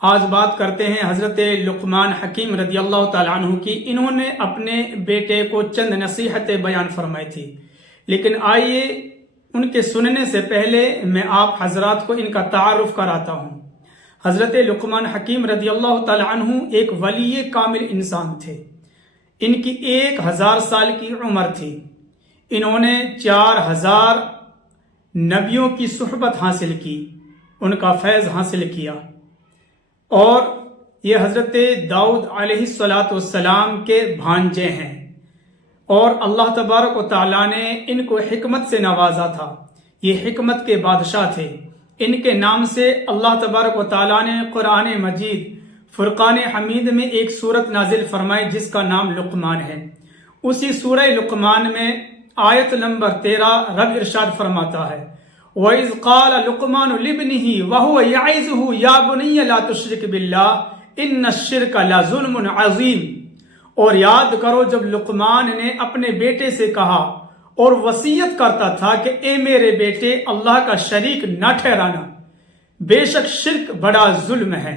آج بات کرتے ہیں حضرت لقمان حکیم رضی اللہ تعالیٰ عنہ کی۔ انہوں نے اپنے بیٹے کو چند نصیحتیں بیان فرمائی تھی، لیکن آئیے ان کے سننے سے پہلے میں آپ حضرات کو ان کا تعارف کراتا ہوں۔ حضرت لقمان حکیم رضی اللہ تعالیٰ عنہ ایک ولی کامل انسان تھے۔ ان کی 1000 سال کی عمر تھی۔ انہوں نے 4000 نبیوں کی صحبت حاصل کی، ان کا فیض حاصل کیا، اور یہ حضرت داؤد علیہ السلام کے بھانجے ہیں، اور اللہ تبارک و تعالیٰ نے ان کو حکمت سے نوازا تھا۔ یہ حکمت کے بادشاہ تھے۔ ان کے نام سے اللہ تبارک و تعالیٰ نے قرآن مجید فرقان حمید میں ایک سورت نازل فرمائی جس کا نام لقمان ہے۔ اسی سورہ لقمان میں آیت نمبر 13 رب ارشاد فرماتا ہے، وَإِذْ قَالَ لُقْمَانُ لِابْنِهِ وَهُوَ يَعِظُهُ يَا بُنِيَّ لَا تُشْرِكْ بِاللَّهِ إِنَّ الشِّرْكَ لَظُلْمٌ عَظِيمٌ۔ اور یاد کرو جب لقمان نے اپنے بیٹے سے کہا اور وصیت کرتا تھا کہ اے میرے بیٹے اللہ کا شریک نہ ٹھہرانا، بے شک شرک بڑا ظلم ہے۔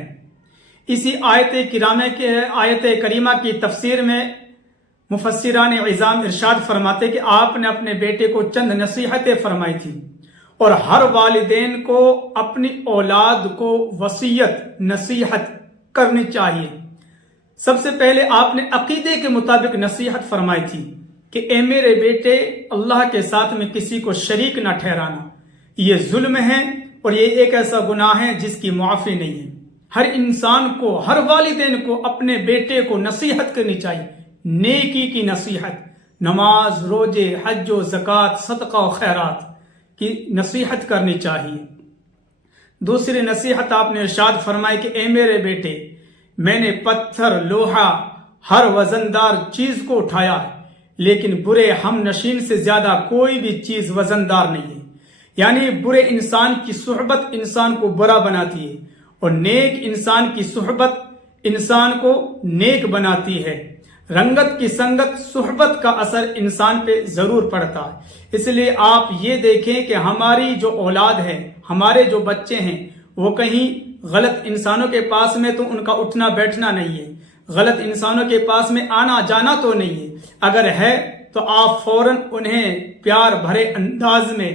اسی آیت کریمہ کی تفسیر میں مفسران عظام ارشاد فرماتے کہ آپ نے اپنے بیٹے کو چند نصیحتیں فرمائی تھی، اور ہر والدین کو اپنی اولاد کو وصیت نصیحت کرنی چاہیے۔ سب سے پہلے آپ نے عقیدے کے مطابق نصیحت فرمائی تھی کہ اے میرے بیٹے اللہ کے ساتھ میں کسی کو شریک نہ ٹھہرانا، یہ ظلم ہے اور یہ ایک ایسا گناہ ہے جس کی معافی نہیں ہے۔ ہر انسان کو، ہر والدین کو اپنے بیٹے کو نصیحت کرنی چاہیے، نیکی کی نصیحت، نماز، روزے، حج و زکوٰۃ، صدقہ و خیرات کی نصیحت کرنی چاہیے۔ دوسری نصیحت آپ نے ارشاد فرمائی کہ اے میرے بیٹے، میں نے پتھر، لوہا، ہر وزندار چیز کو اٹھایا ہے، لیکن برے ہم نشین سے زیادہ کوئی بھی چیز وزندار نہیں ہے۔ یعنی برے انسان کی صحبت انسان کو برا بناتی ہے، اور نیک انسان کی صحبت انسان کو نیک بناتی ہے۔ رنگت کی سنگت، صحبت کا اثر انسان پہ ضرور پڑتا ہے۔ اس لیے آپ یہ دیکھیں کہ ہماری جو اولاد ہے، ہمارے جو بچے ہیں، وہ کہیں غلط انسانوں کے پاس میں تو ان کا اٹھنا بیٹھنا نہیں ہے، غلط انسانوں کے پاس میں آنا جانا تو نہیں ہے۔ اگر ہے تو آپ فوراً انہیں پیار بھرے انداز میں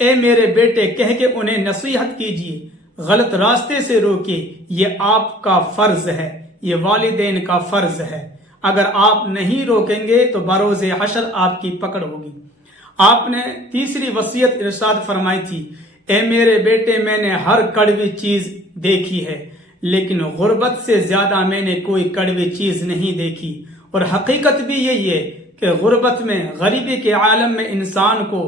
اے میرے بیٹے کہہ کے انہیں نصیحت کیجیے، غلط راستے سے روکیے۔ یہ آپ کا فرض ہے، یہ والدین کا فرض ہے۔ اگر آپ نہیں روکیں گے تو بروز حشر آپ کی پکڑ ہوگی۔ آپ نے تیسری وصیت ارشاد فرمائی تھی، اے میرے بیٹے میں نے ہر کڑوی چیز دیکھی ہے، لیکن غربت سے زیادہ میں نے کوئی کڑوی چیز نہیں دیکھی۔ اور حقیقت بھی یہی ہے کہ غربت میں، غریبی کے عالم میں انسان کو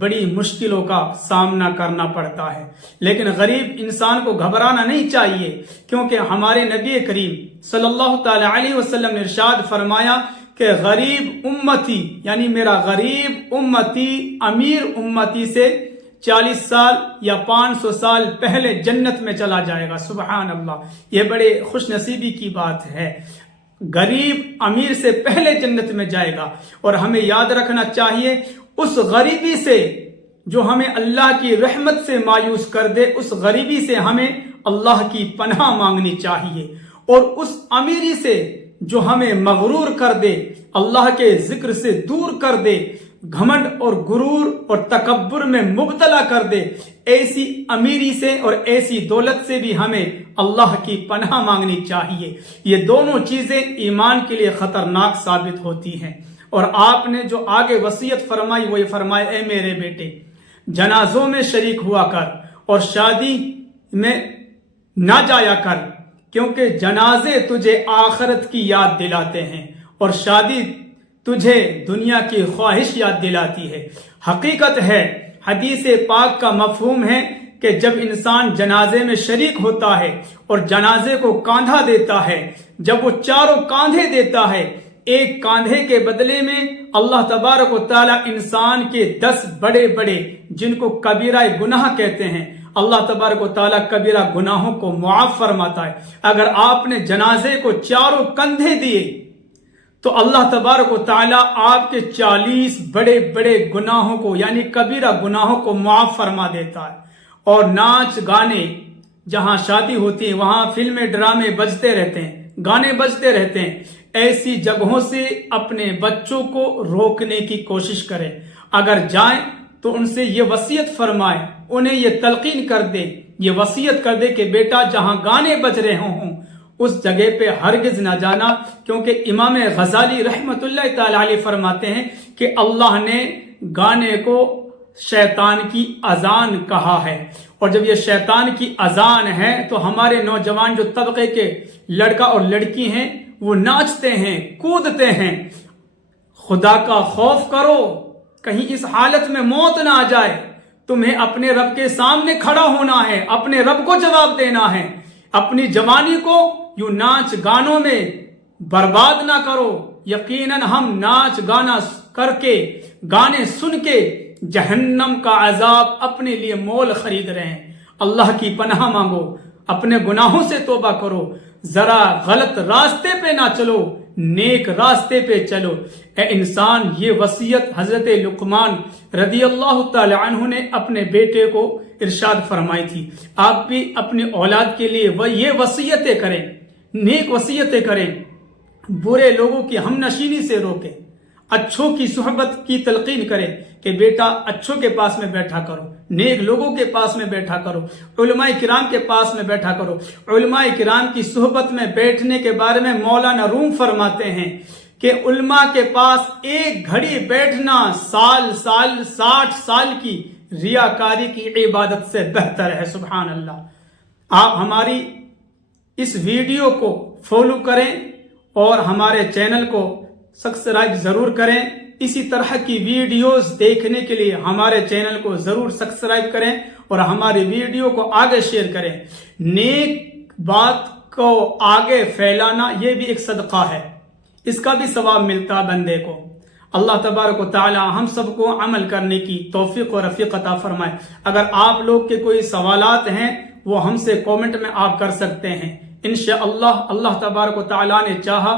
بڑی مشکلوں کا سامنا کرنا پڑتا ہے، لیکن غریب انسان کو گھبرانا نہیں چاہیے، کیونکہ ہمارے نبی کریم صلی اللہ تعالی علیہ وسلم نے ارشاد فرمایا کہ غریب امتی، یعنی میرا غریب امتی امیر امتی سے 40 سال یا 500 سال پہلے جنت میں چلا جائے گا۔ سبحان اللہ، یہ بڑے خوش نصیبی کی بات ہے۔ غریب امیر سے پہلے جنت میں جائے گا، اور ہمیں یاد رکھنا چاہیے اس غریبی سے جو ہمیں اللہ کی رحمت سے مایوس کر دے، اس غریبی سے ہمیں اللہ کی پناہ مانگنی چاہیے، اور اس امیری سے جو ہمیں مغرور کر دے، اللہ کے ذکر سے دور کر دے، گھمنڈ اور غرور اور تکبر میں مبتلا کر دے، ایسی امیری سے اور ایسی دولت سے بھی ہمیں اللہ کی پناہ مانگنی چاہیے۔ یہ دونوں چیزیں ایمان کے لیے خطرناک ثابت ہوتی ہیں۔ اور آپ نے جو آگے وصیت فرمائی وہ یہ فرمائے، اے میرے بیٹے جنازوں میں شریک ہوا کر اور شادی میں نہ جایا کر، کیونکہ جنازے تجھے آخرت کی یاد دلاتے ہیں اور شادی تجھے دنیا کی خواہش یاد دلاتی ہے۔ حقیقت ہے، حدیث پاک کا مفہوم ہے کہ جب انسان جنازے میں شریک ہوتا ہے اور جنازے کو کاندھا دیتا ہے، جب وہ چاروں کاندھے دیتا ہے، ایک کاندھے کے بدلے میں اللہ تبارک و تعالیٰ انسان کے 10 بڑے بڑے، جن کو کبیرہ گناہ کہتے ہیں، اللہ تبارک و تعالیٰ کبیرہ گناہوں کو معاف فرماتا ہے۔ اگر آپ نے جنازے کو چاروں کندھے دیے تو اللہ تبارک و تعالیٰ آپ کے 40 بڑے بڑے گناہوں کو، یعنی کبیرہ گناہوں کو معاف فرما دیتا ہے۔ اور ناچ گانے، جہاں شادی ہوتی ہے وہاں فلمیں ڈرامے بجتے رہتے ہیں، گانے بجتے رہتے ہیں، ایسی جگہوں سے اپنے بچوں کو روکنے کی کوشش کریں۔ اگر جائیں تو ان سے یہ وصیت فرمائے، انہیں یہ تلقین کر دے، یہ وصیت کر دے کہ بیٹا جہاں گانے بج رہے ہوں اس جگہ پہ ہرگز نہ جانا، کیونکہ امام غزالی رحمت اللہ تعالی علیہ فرماتے ہیں کہ اللہ نے گانے کو شیطان کی اذان کہا ہے، اور جب یہ شیطان کی اذان ہے تو ہمارے نوجوان جو طبقے کے لڑکا اور لڑکی ہیں وہ ناچتے ہیں، کودتے ہیں۔ خدا کا خوف کرو، کہیں اس حالت میں موت نہ آ جائے۔ تمہیں اپنے رب کے سامنے کھڑا ہونا ہے، اپنے رب کو جواب دینا ہے۔ اپنی جوانی کو یوں ناچ گانوں میں برباد نہ کرو۔ یقیناً ہم ناچ گانا کر کے، گانے سن کے جہنم کا عذاب اپنے لیے مول خرید رہے ہیں۔ اللہ کی پناہ مانگو، اپنے گناہوں سے توبہ کرو، ذرا غلط راستے پہ نہ چلو، نیک راستے پہ چلو۔ اے انسان، یہ وصیت حضرت لقمان رضی اللہ تعالی عنہ نے اپنے بیٹے کو ارشاد فرمائی تھی۔ آپ بھی اپنی اولاد کے لیے یہ وصیتیں کریں، نیک وصیتیں کریں، برے لوگوں کی ہم نشینی سے روکیں، اچھوں کی صحبت کی تلقین کریں کہ بیٹا اچھوں کے پاس میں بیٹھا کرو، نیک لوگوں کے پاس میں بیٹھا کرو، علماء کرام کے پاس میں بیٹھا کرو۔ علماء کرام کی صحبت میں بیٹھنے کے بارے میں مولانا روم فرماتے ہیں کہ علماء کے پاس ایک گھڑی بیٹھنا 60 سال کی ریاکاری کی عبادت سے بہتر ہے۔ سبحان اللہ۔ آپ ہماری اس ویڈیو کو فالو کریں اور ہمارے چینل کو سبسکرائب ضرور کریں۔ اسی طرح کی ویڈیوز دیکھنے کے لیے ہمارے چینل کو ضرور سبسکرائب کریں اور ہماری ویڈیو کو آگے شیئر کریں۔ نیک بات کو آگے پھیلانا یہ بھی ایک صدقہ ہے، اس کا بھی ثواب ملتا بندے کو۔ اللہ تبارک و تعالی ہم سب کو عمل کرنے کی توفیق و رفیق عطا فرمائے۔ اگر آپ لوگ کے کوئی سوالات ہیں وہ ہم سے کومنٹ میں آپ کر سکتے ہیں۔ انشاءاللہ اللہ تبارک و تعالی نے چاہا